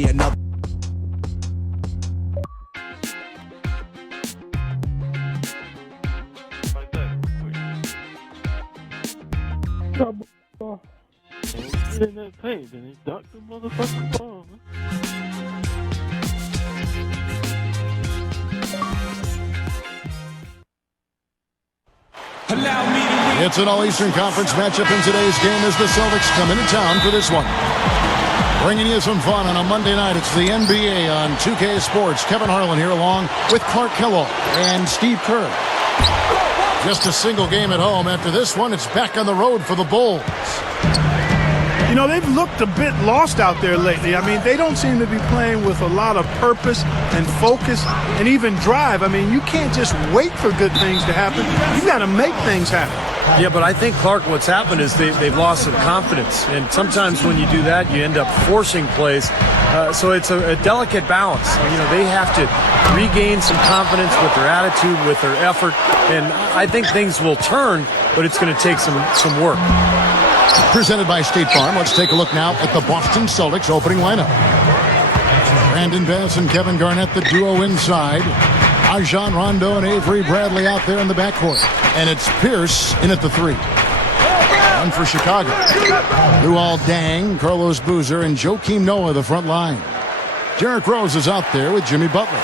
be another. Get in that paint, and he ducked the motherfucking ball. It's an All-Eastern Conference matchup in today's game as the Celtics come into town for this one. Bringing you some fun on a Monday night. It's the NBA on 2K Sports. Kevin Harlan here along with Clark Kellogg and Steve Kerr. Just a single game at home. After this one, it's back on the road for the Bulls. You know, they've looked a bit lost out there lately. I mean, they don't seem to be playing with a lot of purpose and focus and even drive. I mean, you can't just wait for good things to happen. You got to make things happen. Yeah, but I think, Clark, what's happened is they've lost some confidence. And sometimes when you do that, you end up forcing plays. So it's a delicate balance. You know, they have to regain some confidence with their attitude, with their effort. And I think things will turn, but it's going to take some work. Presented by State Farm. Let's take a look now at the Boston Celtics opening lineup. Brandon Bass and Kevin Garnett, the duo inside. Rajon Rondo and Avery Bradley out there in the backcourt. And it's Pierce in at the 3. One for Chicago. Luol Deng, Carlos Boozer, and Joakim Noah the front line. Derrick Rose is out there with Jimmy Butler.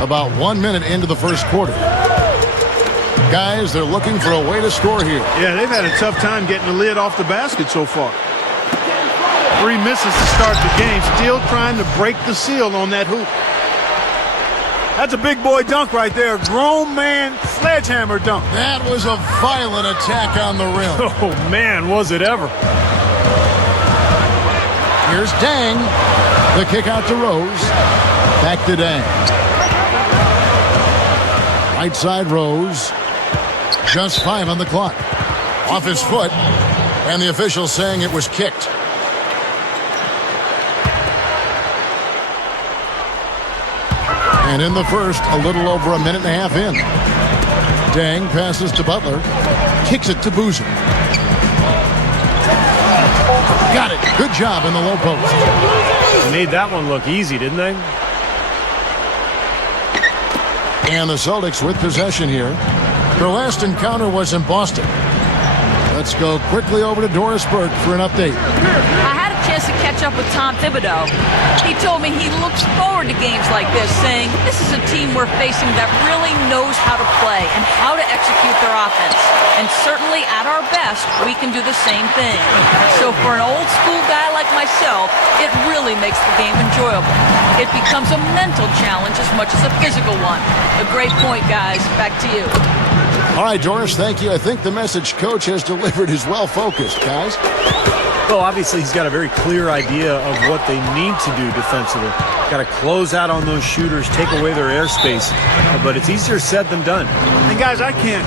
About 1 minute into the first quarter. Guys, they're looking for a way to score here. Yeah, they've had a tough time getting the lid off the basket so far. 3 misses to start the game, still trying to break the seal on that hoop. That's a big boy dunk right there. Grown man sledgehammer dunk. That was a violent attack on the rim. Oh, man, was it ever. Here's Deng. The kick out to Rose. Back to Deng. Right side Rose. Just 5 on the clock. Off his foot. And the official saying it was kicked. And in the first, a little over a minute and a half in. Deng passes to Butler. Kicks it to Boozer. Got it. Good job in the low post. Made that one look easy, didn't they? And the Celtics with possession here. Their last encounter was in Boston. Let's go quickly over to Doris Burke for an update. I had a chance to catch up with Tom Thibodeau. He told me he looks forward to games like this, saying this is a team we're facing that really knows how to play and how to execute their offense. And certainly at our best, we can do the same thing. So for an old school guy like myself, it really makes the game enjoyable. It becomes a mental challenge as much as a physical one. A great point, guys. Back to you. All right, Doris, thank you. I think the message coach has delivered is well focused, guys. Well, obviously, he's got a very clear idea of what they need to do defensively. Got to close out on those shooters, take away their airspace. But it's easier said than done. And guys, I can't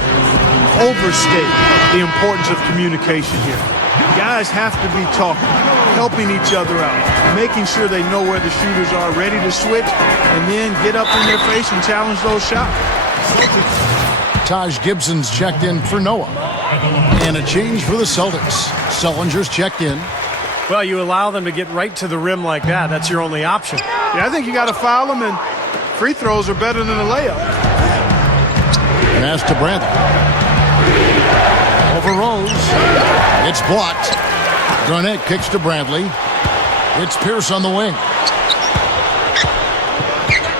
overstate the importance of communication here. Guys have to be talking, helping each other out, making sure they know where the shooters are, ready to switch, and then get up in their face and challenge those shots. Taj Gibson's checked in for Noah. And a change for the Celtics. Sullinger's checked in. Well, you allow them to get right to the rim like that. That's your only option. Yeah, I think you got to foul them, and free throws are better than a layup. Pass to Bradley. Over Rose. It's blocked. Garnett kicks to Bradley. It's Pierce on the wing.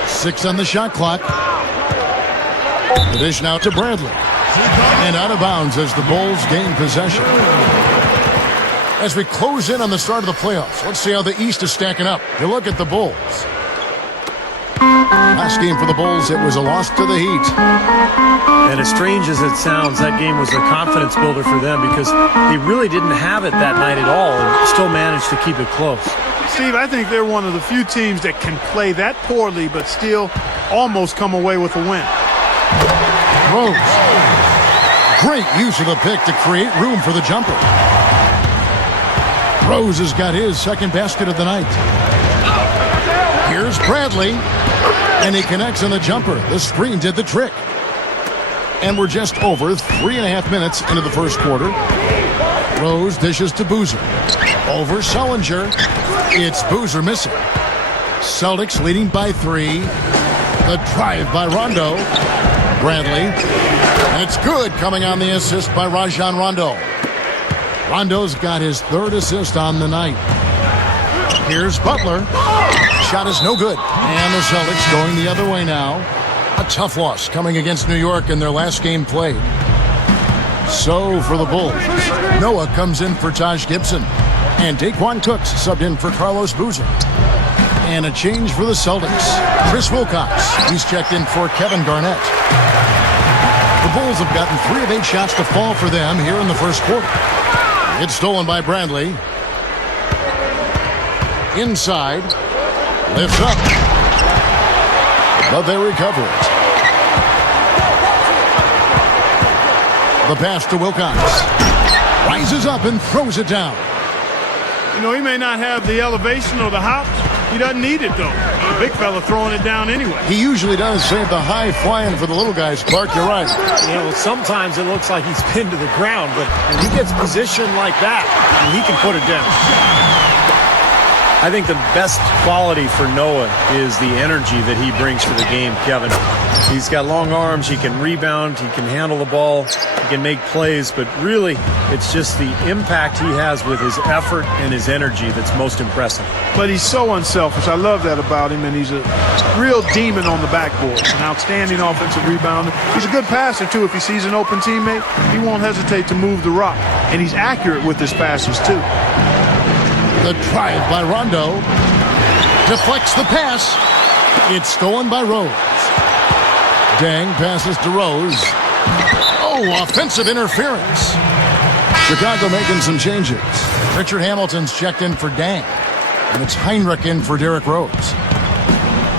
6 on the shot clock. The dish now to Bradley. And out of bounds as the Bulls gain possession. As we close in on the start of the playoffs, let's see how the East is stacking up. You look at the Bulls. Last game for the Bulls, it was a loss to the Heat. And as strange as it sounds, that game was a confidence builder for them because they really didn't have it that night at all and still managed to keep it close. Steve, I think they're one of the few teams that can play that poorly but still almost come away with a win. Rose. Great use of the pick to create room for the jumper. Rose has got his second basket of the night. Here's Bradley. And he connects on the jumper. The screen did the trick. And we're just over 3.5 minutes into the first quarter. Rose dishes to Boozer. Over Sullinger. It's Boozer missing. Celtics leading by 3. The drive by Rondo. Bradley. And it's good, coming on the assist by Rajon Rondo. Rondo's got his 3rd assist on the night. Here's Butler. Shot is no good. And the Celtics going the other way now. A tough loss coming against New York in their last game played. So for the Bulls, Noah comes in for Taj Gibson. And Daquan Cooks subbed in for Carlos Boozer. And a change for the Celtics. Chris Wilcox, he's checked in for Kevin Garnett. The Bulls have gotten 3 of 8 shots to fall for them here in the first quarter. It's stolen by Bradley. Inside. Lifts up. But they recover it. The pass to Wilcox. Rises up and throws it down. You know, he may not have the elevation or the hops. He doesn't need it, though. The big fella throwing it down anyway. He usually does save the high flying for the little guys. Clark, you're right. Yeah, well, sometimes it looks like he's pinned to the ground, but when he gets positioned like that, he can put it down. I think the best quality for Noah is the energy that he brings to the game, Kevin. He's got long arms, he can rebound, he can handle the ball, he can make plays, but really it's just the impact he has with his effort and his energy that's most impressive. But he's so unselfish. I love that about him, and he's a real demon on the backboard. An outstanding offensive rebounder. He's a good passer, too. If he sees an open teammate, he won't hesitate to move the rock. And he's accurate with his passes, too. The drive by Rondo. Deflects the pass. It's stolen by Rose. Dang passes to Rose. Oh, offensive interference. Chicago making some changes. Richard Hamilton's checked in for Dang. And it's Heinrich in for Derrick Rose.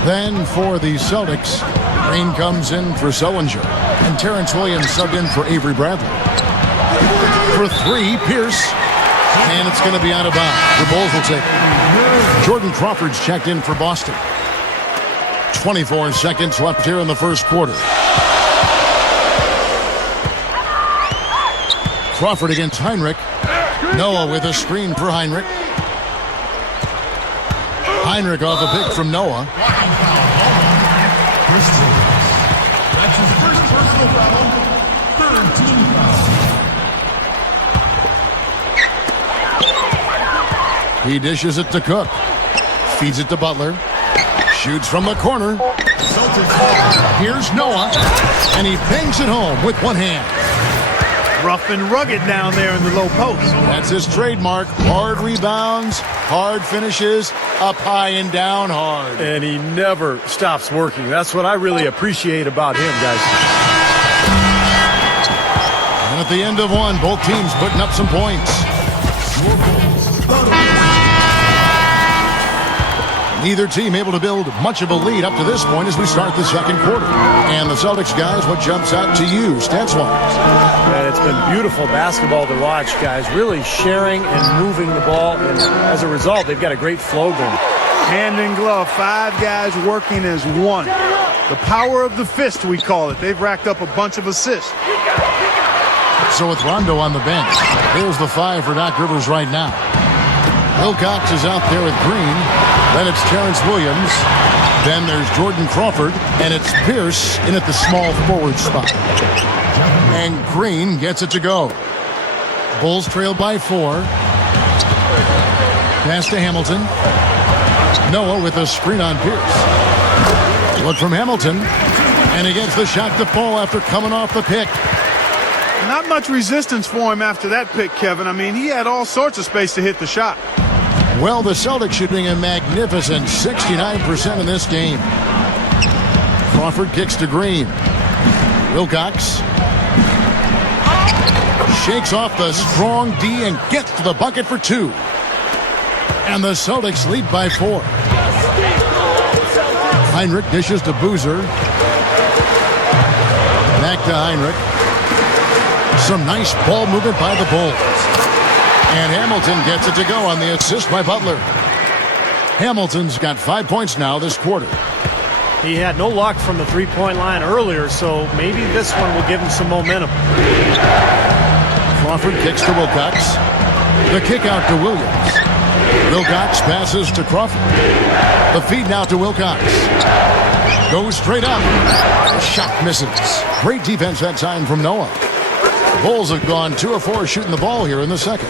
Then for the Celtics, Green comes in for Sullinger. And Terrence Williams subbed in for Avery Bradley. For 3, Pierce. And it's going to be out of bounds. The Bulls will take it. Jordan Crawford's checked in for Boston. 24 seconds left here in the first quarter. Crawford against Heinrich. Noah with a screen for Heinrich. Heinrich off a pick from Noah. That's his first personal foul. 3rd team foul. He dishes it to Cook. Feeds it to Butler. Shoots from the corner. Here's Noah. And he bangs it home with one hand. Rough and rugged down there in the low post. That's his trademark. Hard rebounds, hard finishes, up high and down hard. And he never stops working. That's what I really appreciate about him, guys. And at the end of one, both teams putting up some points. Neither team able to build much of a lead up to this point as we start the second quarter. And the Celtics, guys, what jumps out to you, stats-wise? And it's been beautiful basketball to watch, guys. Really sharing and moving the ball. And as a result, they've got a great flow going. Hand in glove, 5 guys working as one. The power of the fist, we call it. They've racked up a bunch of assists. So with Rondo on the bench, here's the 5 for Doc Rivers right now. Wilcox is out there with Green. Then it's Terrence Williams. Then there's Jordan Crawford. And it's Pierce in at the small forward spot. And Green gets it to go. Bulls trail by 4. Pass to Hamilton. Noah with a screen on Pierce. Look from Hamilton. And he gets the shot to fall after coming off the pick. Not much resistance for him after that pick, Kevin. I mean, he had all sorts of space to hit the shot. Well, the Celtics shooting a magnificent 69% in this game. Crawford kicks to Green. Wilcox shakes off the strong D and gets to the bucket for 2. And the Celtics lead by 4. Heinrich dishes to Boozer. Back to Heinrich. Some nice ball movement by the Bulls. And Hamilton gets it to go on the assist by Butler. Hamilton's got 5 points now this quarter. He had no luck from the three-point line earlier, so maybe this one will give him some momentum. Crawford kicks to Wilcox. The kick out to Williams. Wilcox passes to Crawford. The feed now to Wilcox. Goes straight up. The shot misses. Great defense that time from Noah. Bulls have gone 2 of 4 shooting the ball here in the second.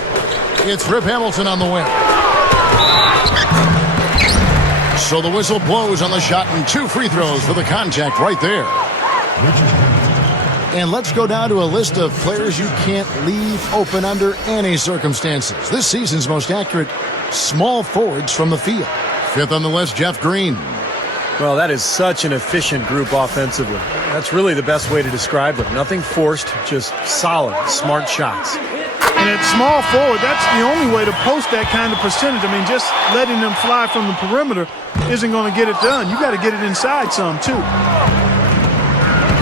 It's Rip Hamilton on the wing. So the whistle blows on the shot and 2 free throws for the contact right there. And let's go down to a list of players you can't leave open under any circumstances. This season's most accurate small forwards from the field. 5th on the list, Jeff Green. Well, that is such an efficient group offensively. That's really the best way to describe them. Nothing forced, just solid, smart shots. And at small forward, that's the only way to post that kind of percentage. I mean, just letting them fly from the perimeter isn't going to get it done. You got to get it inside some, too.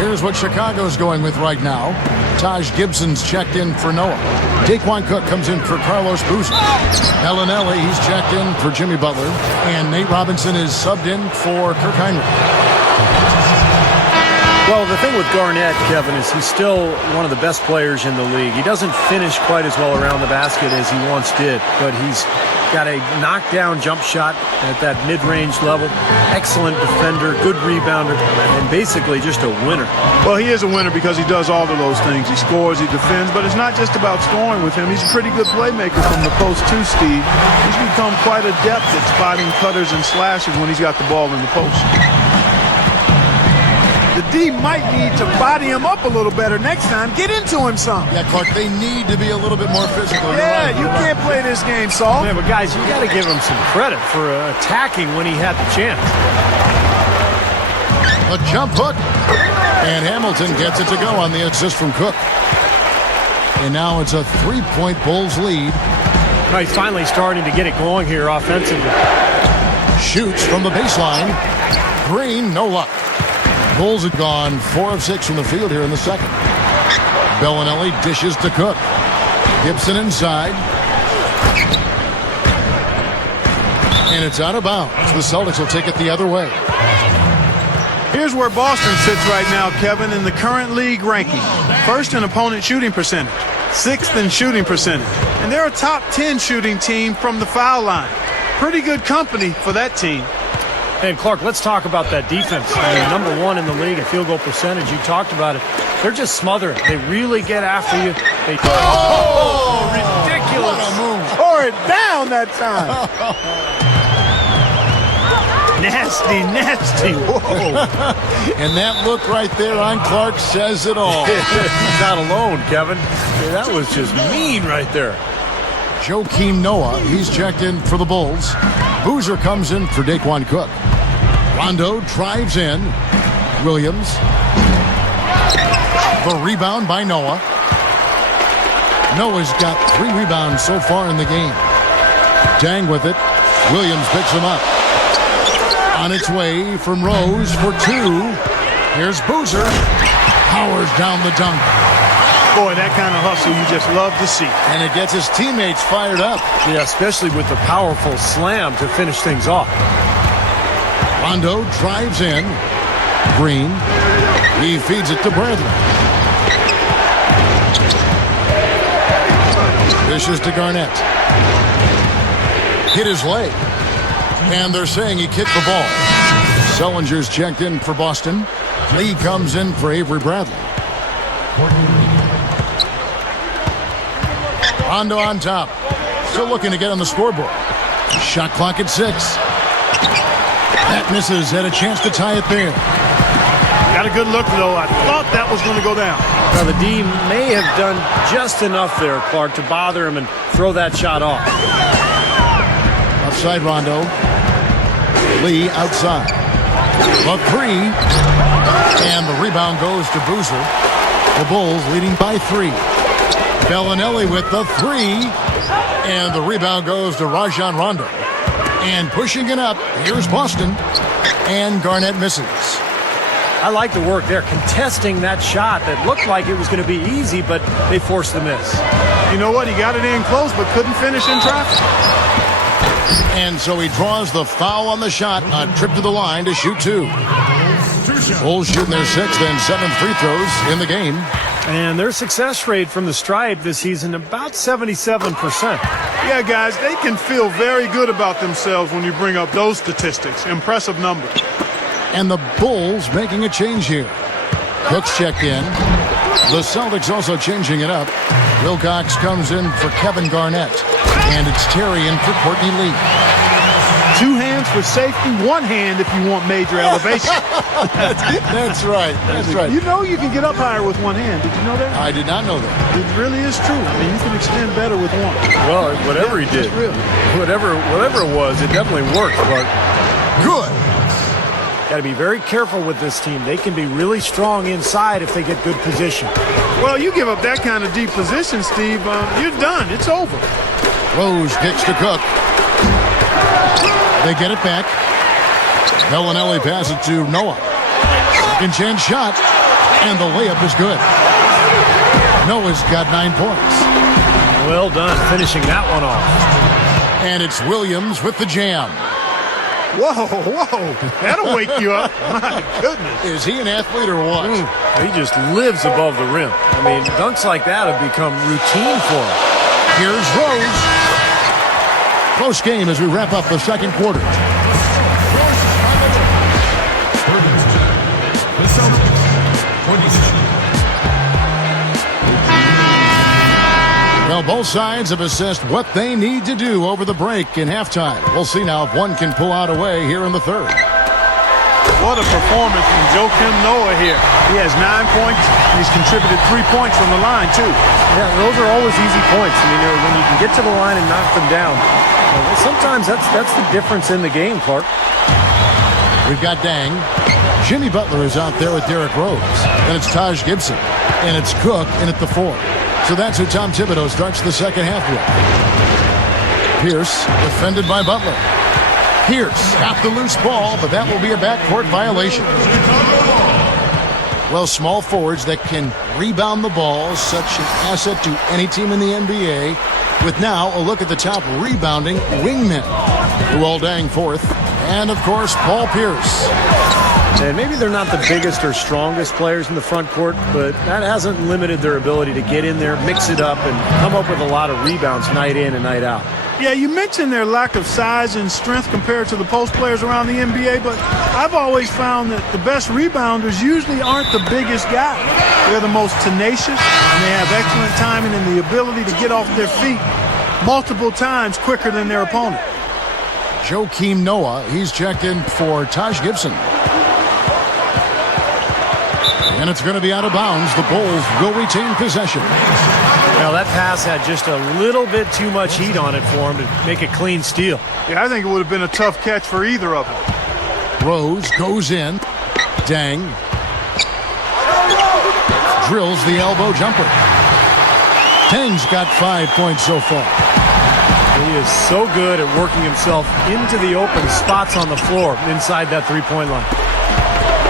Here's what Chicago's going with right now. Taj Gibson's checked in for Noah. Daquan Cook comes in for Carlos Boozer. Bellinelli, he's checked in for Jimmy Butler. And Nate Robinson is subbed in for Kirk Heinrich. Well, the thing with Garnett, Kevin, is he's still one of the best players in the league. He doesn't finish quite as well around the basket as he once did, but he's got a knockdown jump shot at that mid-range level. Excellent defender, good rebounder, and basically just a winner. Well, he is a winner because he does all of those things. He scores, he defends, but it's not just about scoring with him. He's a pretty good playmaker from the post too, Steve. He's become quite adept at spotting cutters and slashes when he's got the ball in the post. The D might need to body him up a little better next time. Get into him some. Yeah, Clark, they need to be a little bit more physical. Yeah, you can't play this game, Saul. Yeah, but guys, you got to give him some credit for attacking when he had the chance. A jump hook. And Hamilton gets it to go on the assist from Cook. And now it's a 3-point Bulls lead. Now he's finally starting to get it going here offensively. Shoots from the baseline. Green, no luck. Bulls had gone 4 of 6 from the field here in the second. Bellinelli dishes to Cook. Gibson inside. And it's out of bounds. The Celtics will take it the other way. Here's where Boston sits right now, Kevin, in the current league ranking. First in opponent shooting percentage. 6th in shooting percentage. And they're a top 10 shooting team from the foul line. Pretty good company for that team. And Clark, let's talk about that defense. I mean, number 1 in the league in field goal percentage. You talked about it. They're just smothering. They really get after you. They ridiculous. What a move. Tore it down that time. Nasty, nasty. Whoa. And that look right there on Clark says it all. He's not alone, Kevin. That was just mean right there. Joakim Noah, he's checked in for the Bulls. Boozer comes in for Daquan Cook. Rondo drives in. Williams. The rebound by Noah. Noah's got 3 rebounds so far in the game. Dang with it. Williams picks him up. On its way from Rose for 2. Here's Boozer. Powers down the dunk. Boy, that kind of hustle you just love to see. And it gets his teammates fired up. Yeah, especially with the powerful slam to finish things off. Rondo drives in. Green. He feeds it to Bradley. Dishes to Garnett. Hit his leg. And they're saying he kicked the ball. Sellinger's checked in for Boston. Lee comes in for Avery Bradley. Rondo on top. Still looking to get on the scoreboard. Shot clock at 6. That misses. Had a chance to tie it there. Got a good look, though. I thought that was going to go down. Now, the D may have done just enough there, Clark, to bother him and throw that shot off. Outside Rondo. Lee outside. A 3. And the rebound goes to Boozer. The Bulls leading by 3. Bellinelli with the 3. And the rebound goes to Rajon Rondo. And pushing it up, here's Boston. And Garnett misses. I like the work there, contesting that shot that looked like it was going to be easy, but they forced the miss. You know what? He got it in close, but couldn't finish in traffic. And so he draws the foul on the shot. A trip to the line to shoot 2. substitution. Bulls shooting their 6th and 7th free throws in the game. And their success rate from the stripe this season, about 77%. Yeah, guys, they can feel very good about themselves when you bring up those statistics. Impressive numbers. And the Bulls making a change here. Cook's checked in. The Celtics also changing it up. Wilcox comes in for Kevin Garnett. And it's Terry in for Courtney Lee. 2 hands for safety, 1 hand if you want major elevation. That's right. That's right. You know you can get up higher with 1 hand. Did you know that? I did not know that. It really is true. I mean, you can extend better with 1. Well, whatever he did, Really. whatever it was, it definitely worked. But Good. got to be very careful with this team. They can be really strong inside if they get good position. Well, you give up that kind of deep position, Steve, you're done. It's over. Rose kicks to Cook. They get it back. Bellinelli passes it to Noah. Second chance shot. And the layup is good. Noah's got 9 points. Well done, finishing that one off. And it's Williams with the jam. Whoa. That'll wake you up. My goodness. Is he an athlete or what? He just lives above the rim. I mean, dunks like that have become routine for him. Here's Rose. Close game as we wrap up the second quarter. The Celtics 27. Well, both sides have assessed what they need to do over the break in halftime. We'll see now if one can pull out a way here in the third. What a performance from Joakim Noah here. He has 9 points. He's contributed 3 points from the line, too. Yeah, those are always easy points. I mean, when you can get to the line and knock them down, sometimes that's the difference in the game, Clark. We've got Dang. Jimmy Butler is out there with Derrick Rose. Then it's Taj Gibson. And it's Cook in at the 4. So that's who Tom Thibodeau starts the second half with. Pierce defended by Butler. Pierce got the loose ball, but that will be a backcourt violation. Well, small forwards that can rebound the ball, such an asset to any team in the NBA. With now a look at the top rebounding wingmen. Luol Deng fourth. And, of course, Paul Pierce. And maybe they're not the biggest or strongest players in the front court, but that hasn't limited their ability to get in there, mix it up, and come up with a lot of rebounds night in and night out. Yeah, you mentioned their lack of size and strength compared to the post players around the NBA, but I've always found that the best rebounders usually aren't the biggest guy. They're the most tenacious, and they have excellent timing and the ability to get off their feet multiple times quicker than their opponent. Joakim Noah, he's checked in for Taj Gibson. And it's going to be out of bounds. The Bulls will retain possession. Now, that pass had just a little bit too much heat on it for him to make a clean steal. Yeah, I think it would have been a tough catch for either of them. Rose goes in. Dang. Drills the elbow jumper. Dang's got 5 points so far. He is so good at working himself into the open spots on the floor inside that three-point line.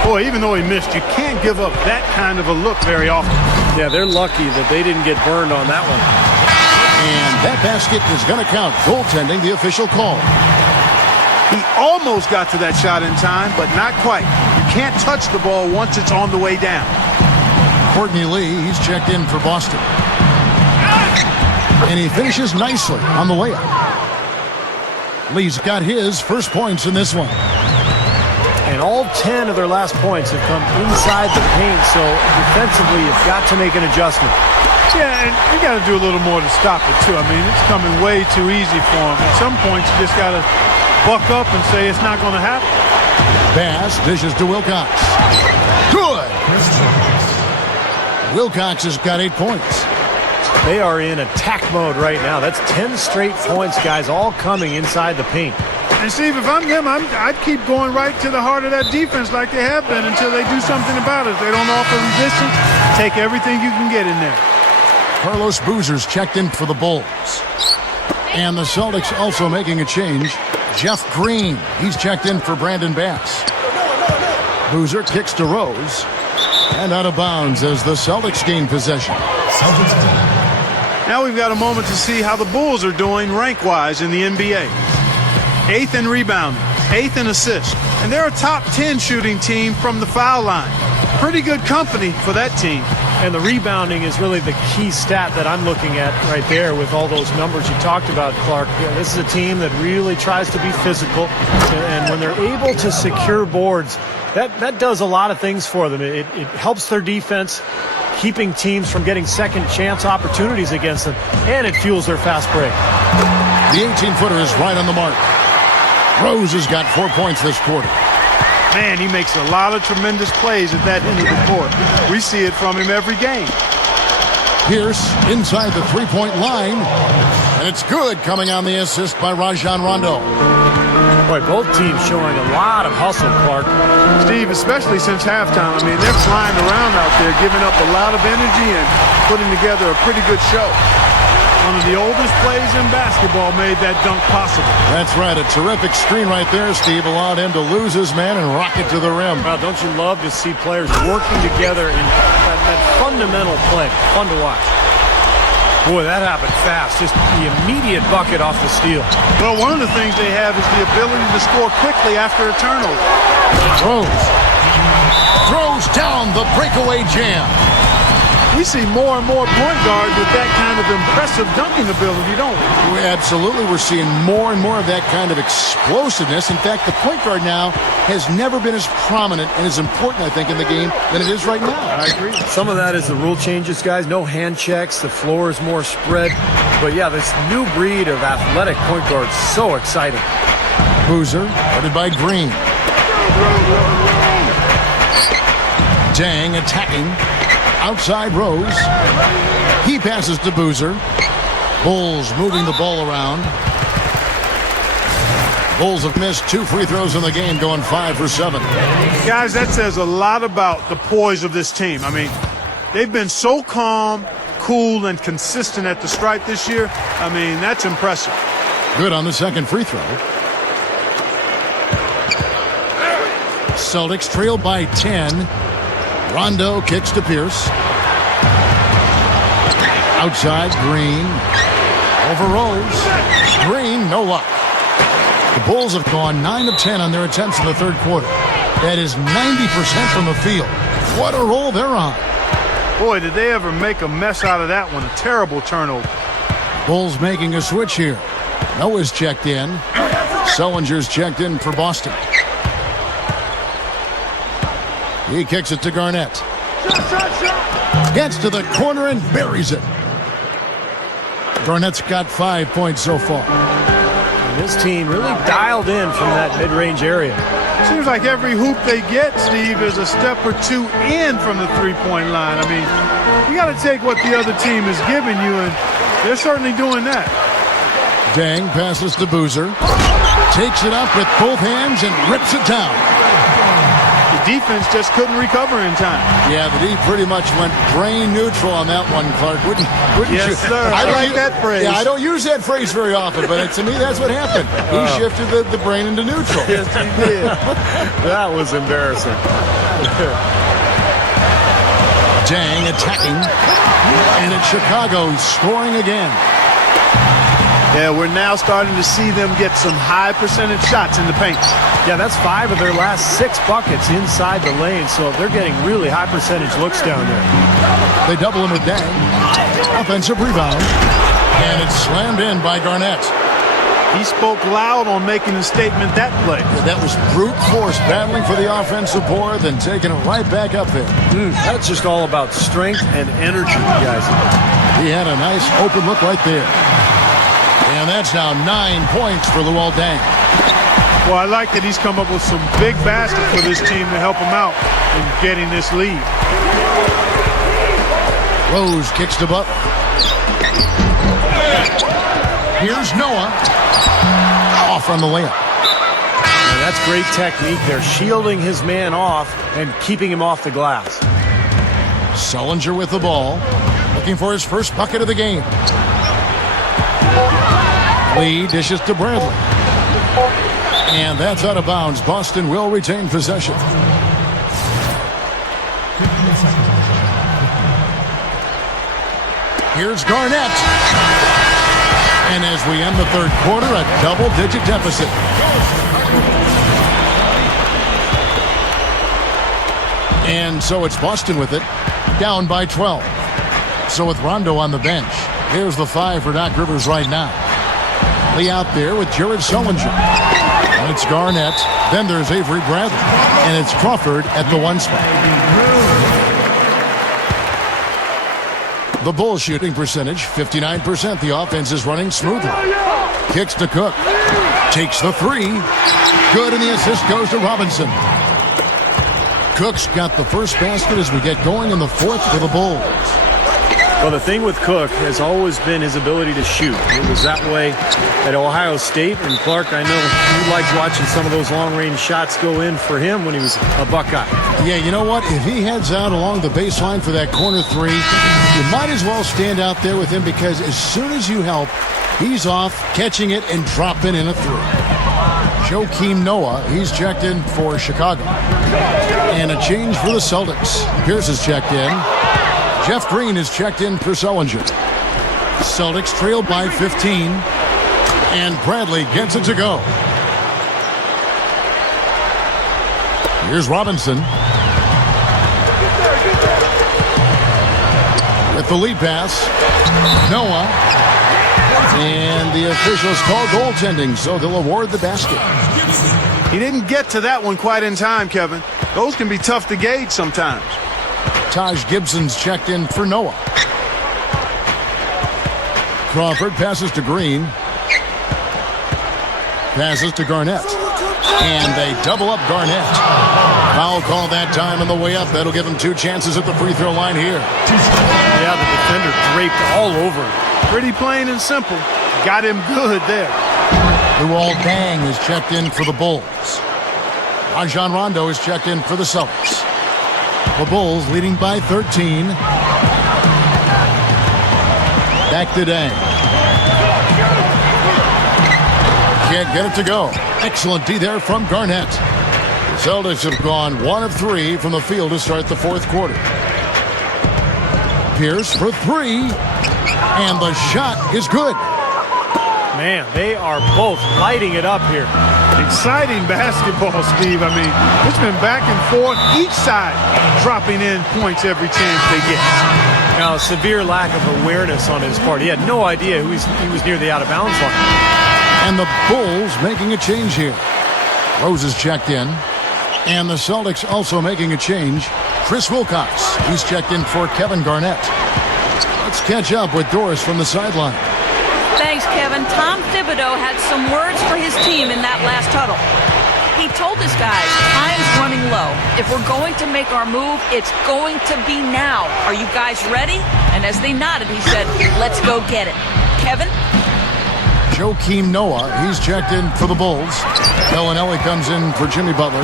Boy, even though he missed, you can't give up that kind of a look very often. Yeah, they're lucky that they didn't get burned on that one. And that basket is going to count. Goaltending, the official call. He almost got to that shot in time, but not quite. You can't touch the ball once it's on the way down. Courtney Lee, he's checked in for Boston. And he finishes nicely on the layup. Lee's got his first points in this one. And all 10 of their last points have come inside the paint, so defensively you've got to make an adjustment. Yeah, and you got to do a little more to stop it, too. I mean, it's coming way too easy for him. At some points, you just got to buck up and say it's not going to happen. Bass dishes to Wilcox. Good! Wilcox has got 8 points. They are in attack mode right now. That's 10 straight points, guys, all coming inside the paint. And, Steve, if I'm them, I'd keep going right to the heart of that defense like they have been until they do something about it. If they don't offer resistance, take everything you can get in there. Carlos Boozer's checked in for the Bulls. And the Celtics also making a change. Jeff Green, he's checked in for Brandon Bass. Boozer kicks to Rose. And out of bounds as the Celtics gain possession. Now we've got a moment to see how the Bulls are doing rank-wise in the NBA. 8th in rebounding, 8th in assists. And they're a top 10 shooting team from the foul line. Pretty good company for that team. And the rebounding is really the key stat that I'm looking at right there with all those numbers you talked about, Clark. This is a team that really tries to be physical. And when they're able to secure boards, that does a lot of things for them. It helps their defense, keeping teams from getting second chance opportunities against them, and it fuels their fast break. The 18-footer is right on the mark. Rose has got 4 points this quarter. Man, he makes a lot of tremendous plays at that end of the court. We see it from him every game. Pierce inside the three-point line, and it's good, coming on the assist by Rajon Rondo. Boy, both teams showing a lot of hustle, Clark. Steve, especially since halftime, I mean, they're flying around out there, giving up a lot of energy and putting together a pretty good show. One of the oldest plays in basketball made that dunk possible. That's right. A terrific screen right there, Steve. Allowed him to lose his man and rock it to the rim. Well, don't you love to see players working together in that fundamental play? Fun to watch. Boy, that happened fast. Just the immediate bucket off the steal. Well, one of the things they have is the ability to score quickly after a turnover. Rose throws down the breakaway jam. We see more and more point guards with that kind of impressive dunking ability, don't we? Absolutely. We're seeing more and more of that kind of explosiveness. In fact, the point guard now has never been as prominent and as important, I think, in the game than it is right now. I agree. Some of that is the rule changes, guys. No hand checks. The floor is more spread. But, yeah, this new breed of athletic point guards, so exciting. Boozer, guarded by Green. Dang attacking. Outside Rose. He passes to Boozer. Bulls moving the ball around. Bulls have missed 2 free throws in the game, going 5 for 7. Guys, that says a lot about the poise of this team. I mean, they've been so calm, cool, and consistent at the stripe this year. I mean, that's impressive. Good on the second free throw. Celtics trail by 10. Rondo kicks to Pierce. Outside, Green. Over Rose. Green, no luck. The Bulls have gone 9 of 10 on their attempts in the third quarter. That is 90% from the field. What a roll they're on. Boy, did they ever make a mess out of that one. A terrible turnover. Bulls making a switch here. Noah's checked in. Sullinger's checked in for Boston. He kicks it to Garnett. Gets to the corner and buries it. Garnett's got 5 points so far. And this team really dialed in from that mid-range area. Seems like every hoop they get, Steve, is a step or two in from the three-point line. I mean, you got to take what the other team is giving you, and they're certainly doing that. Dang passes to Boozer. Takes it up with both hands and rips it down. The defense just couldn't recover in time. Yeah, the D pretty much went brain neutral on that one, Clark. Wouldn't yes, you? Sir. I like that phrase. Yeah, I don't use that phrase very often, but to me, that's what happened. He shifted the brain into neutral. Yes, he did. That was embarrassing. Dang attacking. And it's Chicago scoring again. Yeah, we're now starting to see them get some high percentage shots in the paint. Yeah, that's 5 of their last 6 buckets inside the lane, so they're getting really high percentage looks down there. They double him with Dang. Offensive rebound. And it's slammed in by Garnett. He spoke loud on making a statement that play. That was brute force battling for the offensive board, then taking it right back up there. That's just all about strength and energy, guys. He had a nice open look right there. And that's now 9 points for Luol Deng. Well, I like that he's come up with some big baskets for this team to help him out in getting this lead. Rose kicks to Butler. Here's Noah. Off on the layup. And that's great technique. They're shielding his man off and keeping him off the glass. Sullinger with the ball. Looking for his first bucket of the game. Lee dishes to Bradley. And that's out of bounds. Boston will retain possession. Here's Garnett. And as we end the third quarter, a double-digit deficit. And so it's Boston with it, down by 12. So with Rondo on the bench, here's the 5 for Doc Rivers right now. Lee out there with Jared Sullinger. And it's Garnett. Then there's Avery Bradley. And it's Crawford at the 1 spot. The Bulls shooting percentage, 59%. The offense is running smoothly. Kicks to Cook. Takes the 3. Good, and the assist goes to Robinson. Cook's got the first basket as we get going in the 4th for the Bulls. Well, the thing with Cook has always been his ability to shoot. It was that way at Ohio State. And Clark, I know you liked watching some of those long-range shots go in for him when he was a Buckeye. Yeah, you know what? If he heads out along the baseline for that corner 3, you might as well stand out there with him, because as soon as you help, he's off, catching it and dropping in a 3. Joakim Noah, he's checked in for Chicago. And a change for the Celtics. Pierce is checked in. Jeff Green is checked in for Sullinger. Celtics trail by 15. And Bradley gets it to go. Here's Robinson. With the lead pass. Noah. And the officials call goaltending, so they'll award the basket. He didn't get to that one quite in time, Kevin. Those can be tough to gauge sometimes. Taj Gibson's checked in for Noah. Crawford passes to Green. Passes to Garnett. And they double up Garnett. Foul call that time on the way up. That'll give him 2 chances at the free throw line here. Yeah, the defender draped all over him. Pretty plain and simple. Got him good there. Luol Deng is checked in for the Bulls. Rajon Rondo is checked in for the Celtics. The Bulls leading by 13. Back to Deng. Can't get it to go. Excellent D there from Garnett. The Celtics have gone 1 of 3 from the field to start the 4th quarter. Pierce for 3. And the shot is good. Man, they are both lighting it up here. Exciting basketball, Steve. I mean, it's been back and forth. Each side dropping in points every chance they get. Now, a severe lack of awareness on his part. He had no idea he was near the out-of-bounds line. And the Bulls making a change here. Rose is checked in. And the Celtics also making a change. Chris Wilcox, he's checked in for Kevin Garnett. Let's catch up with Doris from the sideline. Thanks, Kevin. Tom Thibodeau had some words for his team in that last huddle. He told his guys, time's running low. If we're going to make our move, it's going to be now. Are you guys ready? And as they nodded, he said, let's go get it. Kevin? Joakim Noah, he's checked in for the Bulls. Bellinelli comes in for Jimmy Butler.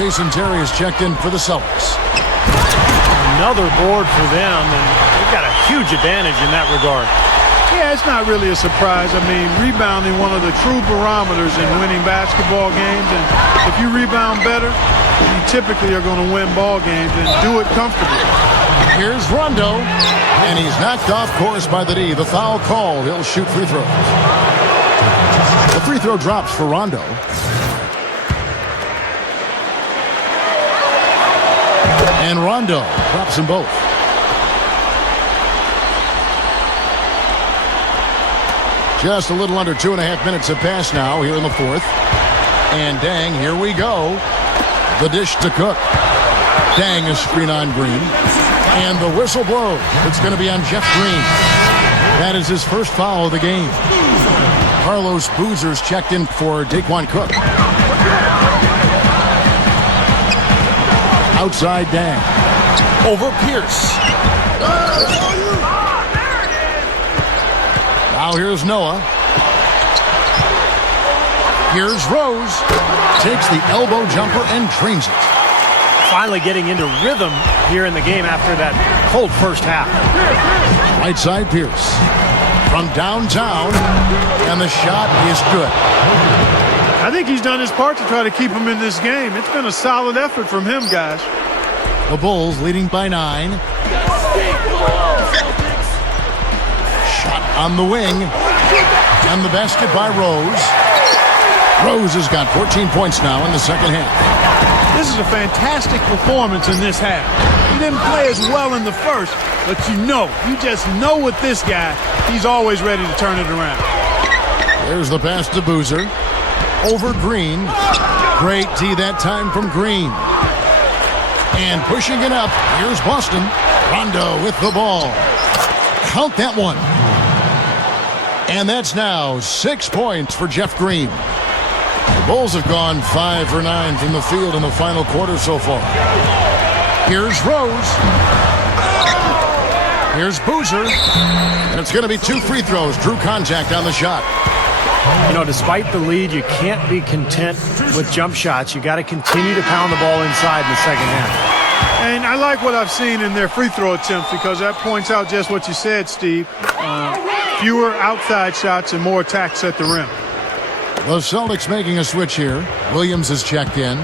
Jason Terry is checked in for the Celtics. Another board for them, and they've got a huge advantage in that regard. Yeah, it's not really a surprise. I mean, rebounding one of the true barometers in winning basketball games. And if you rebound better, you typically are going to win ball games and do it comfortably. Here's Rondo, and he's knocked off course by the D. The foul called. He'll shoot free throws. The free throw drops for Rondo. And Rondo drops them both. Just a little under 2.5 minutes have passed now here in the 4th. And Deng, here we go. The dish to Cook. Deng is screen on Green. And the whistle blows. It's going to be on Jeff Green. That is his first foul of the game. Carlos Boozer's checked in for Daquan Cook. Outside Deng. Over Pierce. Now here's Noah. Here's Rose. Takes the elbow jumper and drains it. Finally getting into rhythm here in the game after that cold first half. Right side Pierce. From downtown. And the shot is good. I think he's done his part to try to keep him in this game. It's been a solid effort from him, guys. The Bulls leading by 9. Shot on the wing. And the basket by Rose. Rose has got 14 points now in the second half. This is a fantastic performance in this half. He didn't play as well in the first, but you just know with this guy, he's always ready to turn it around. There's the pass to Boozer. Over Green. Great D that time from Green. And pushing it up, here's Boston. Rondo with the ball. Count that one. And that's now 6 points for Jeff Green. The Bulls have gone 5 for 9 from the field in the final quarter so far. Here's Rose. Here's Boozer. And it's going to be 2 free throws. Drew contact on the shot. You know, despite the lead, you can't be content with jump shots. You got to continue to pound the ball inside in the second half. And I like what I've seen in their free throw attempts because that points out just what you said, Steve. Fewer outside shots and more attacks at the rim. The Celtics making a switch here. Williams is checked in.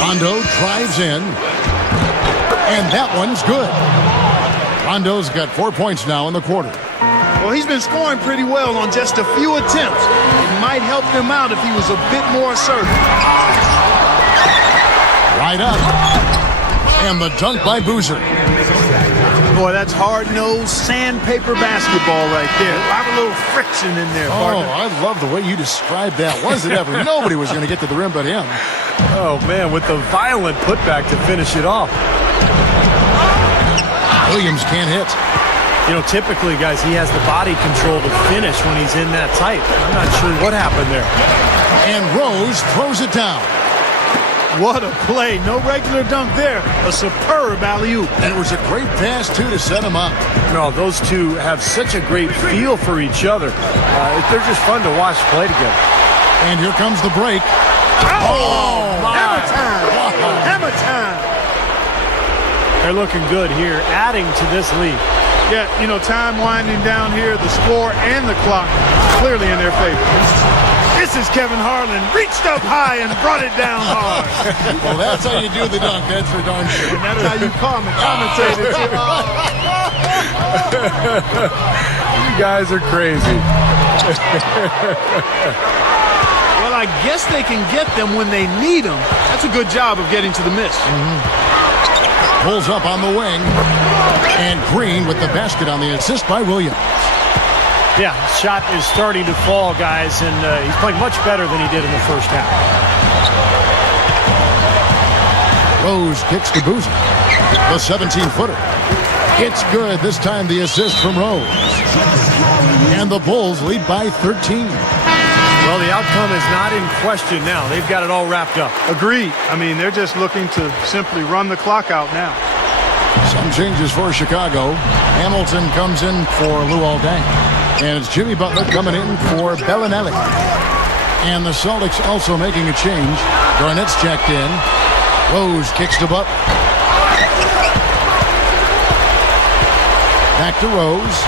Rondo drives in. And that one's good. Rondo's got 4 points now in the quarter. Well, he's been scoring pretty well on just a few attempts. It might help them out if he was a bit more assertive. Right up. And the dunk by Boozer. Boy, that's hard-nosed sandpaper basketball right there. A lot of little friction in there, partner. I love the way you described that. Was it ever? Nobody was going to get to the rim but him. Oh, man, with the violent putback to finish it off. Williams can't hit. You know, typically, guys, he has the body control to finish when he's in that tight. I'm not sure what happened there. And Rose throws it down. What a play. No regular dunk there. A superb alley-oop. And it was a great pass, too, to set him up. No, those two have such a great feel for each other. They're just fun to watch play together. And here comes the break. Oh, hammer time. Wow. Hammer time. They're looking good here, adding to this lead. Yeah, you know, time winding down here, the score and the clock clearly in their favor. This is Kevin Harlan, reached up high and brought it down hard. Well, that's how you do the dunk. That's for darn sure. And that's how you commentate it. You guys are crazy. Well, I guess they can get them when they need them. That's a good job of getting to the miss. Pulls up on the wing. And Green with the basket on the assist by Williams. Yeah, shot is starting to fall, guys, and he's playing much better than he did in the first half. Rose kicks to Boozer. The 17-footer. It's good. This time the assist from Rose. And the Bulls lead by 13. Well, the outcome is not in question now. They've got it all wrapped up. Agreed. I mean, they're just looking to simply run the clock out now. Some changes for Chicago. Hamilton comes in for Luol Deng. And it's Jimmy Butler coming in for Bellinelli. And the Celtics also making a change. Garnett's checked in. Rose kicks to Butler. Back to Rose.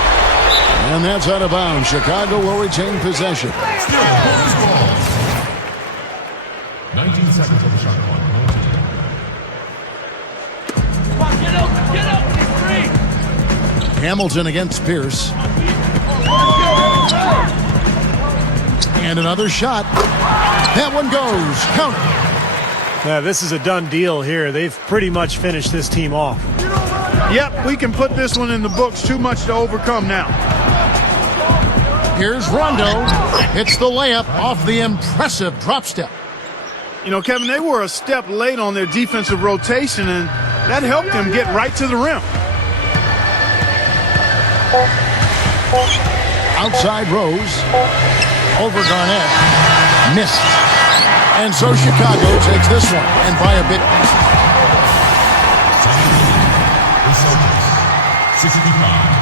And that's out of bounds. Chicago will retain possession. Still bonus ball. 19 seconds on the shot clock. Hamilton against Pierce. And another shot. That one goes. Count it. Yeah, this is a done deal here. They've pretty much finished this team off. Yep, we can put this one in the books. Too much to overcome now. Here's Rondo. Hits the layup off the impressive drop step. You know, Kevin, they were a step late on their defensive rotation, and that helped them get right to the rim. Outside Rose. Over Garnett. Missed. And so Chicago takes this one, and by a bit. The Celtics, 65.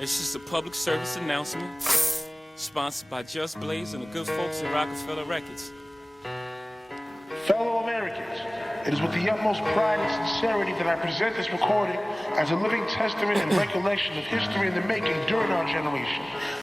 It's just a public service announcement sponsored by Just Blaze and the good folks at Rockefeller Records. Fellow Americans, It is with the utmost pride and sincerity that I present this recording as a living testament and recollection of history in the making during our generation.